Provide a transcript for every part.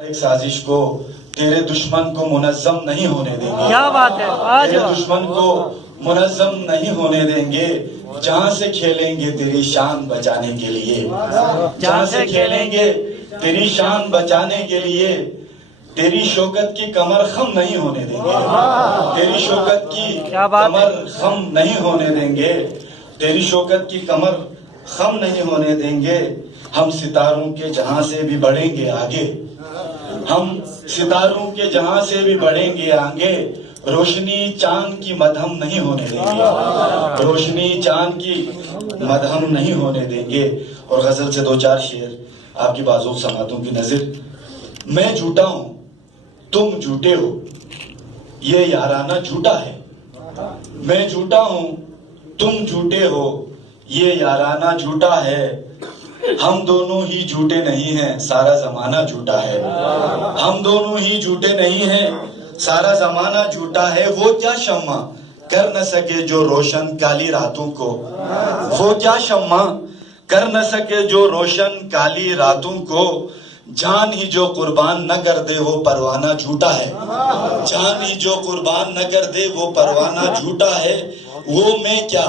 ایک سازش کو تیرے دشمن کو منظم نہیں ہونے دیں گے. کیا بات ہے. تیرے دشمن کو منظم نہیں ہونے دیں گے. جہاں سے کھیلیں گے تیری شان بچانے کے لیے, جہاں سے کھیلیں گے تیری شان بچانے کے لیے, تیری شوکت کی کمر خم نہیں ہونے دیں گے. تیری شوکت کی کمر خم نہیں ہونے دیں گے. تیری شوکت کی کمر خم نہیں ہونے دیں گے. ہم ستاروں کے جہاں سے بھی بڑھیں گے آگے, ہم ستاروں کے جہاں سے بھی بڑھیں گے آگے. روشنی چاند کی مدھم نہیں ہونے دیں گے, روشنی چاند کی مدھم نہیں ہونے دیں گے. اور غزل سے دو چار شعر آپ کی بازو سماعتوں کی نظر. میں جھوٹا ہوں تم جھوٹے ہو, یہ یارانہ جھوٹا ہے. میں جھوٹا ہوں تم جھوٹے ہو, یہ یارانہ جھوٹا ہے. ہم دونوں ہی جھوٹے نہیں ہیں, سارا زمانہ جھوٹا ہے. ہم دونوں ہی جھوٹے نہیں ہیں, سارا زمانہ جھوٹا ہے. وہ کیا شمع کر نہ سکے جو روشن کالی راتوں کو, وہ کیا شمع کر نہ سکے جو روشن کالی راتوں کو. جان ہی جو قربان نہ کر دے وہ پروانہ جھوٹا ہے. جان ہی جو قربان نہ کر دے وہ پروانہ جھوٹا ہے. وہ میں کیا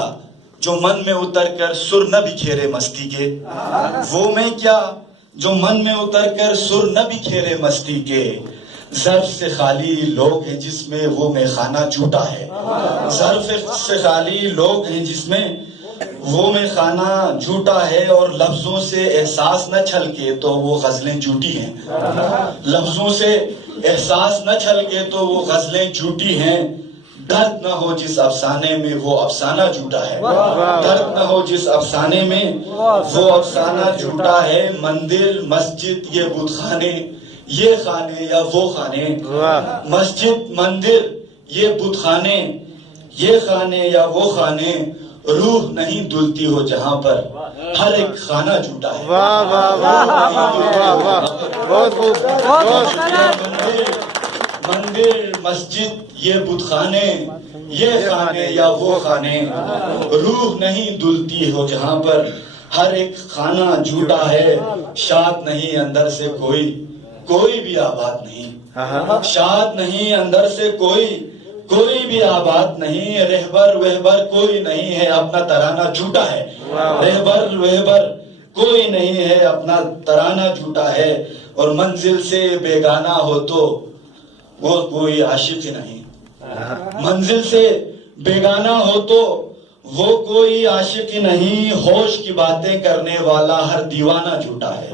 جو من میں اتر کر سر نہ بکھیرے مستی کے, وہ میں کیا جو من میں اتر کر سر نہ بکھیرے مستی کے. ظرف سے خالی لوگ ہیں جس میں وہ میخانہ جھوٹا ہے. ظرف سے خالی لوگ ہیں جس میں وہ میخانہ جھوٹا ہے. اور لفظوں سے احساس نہ چھلکے تو وہ غزلیں جھوٹی ہیں. لفظوں سے احساس نہ چھلکے تو وہ غزلیں جھوٹی ہیں. درد نہ ہو جس افسانے میں وہ افسانہ جھوٹا ہے. درد نہ ہو جس افسانے میں وہ افسانہ جھوٹا ہے. مندر مسجد یہ بت خانے, یہ خانے یا وہ خانے, مسجد مندر یہ بت خانے, یہ خانے یا وہ خانے. روح نہیں دلتی ہو جہاں پر ہر ایک خانہ جھوٹا ہے. مندر مسجد یہ بت خانے, یہ خانے یا وہ خانے. روح نہیں دلتی ہو جہاں پر ہر ایک خانہ جھوٹا ہے. شاد نہیں اندر سے کوئی بھی آباد نہیں, شاد نہیں اندر سے کوئی بھی آباد نہیں. رہبر وہبر کوئی نہیں ہے, اپنا ترانہ جھوٹا ہے. رہبر وہبر کوئی نہیں ہے, اپنا ترانہ جھوٹا ہے. اور منزل سے بیگانہ ہو تو وہ کوئی عاشق ہی نہیں. منزل سے بیگانہ ہو تو وہ کوئی عاشق ہی نہیں. ہوش کی باتیں کرنے والا ہر دیوانہ جھوٹا ہے.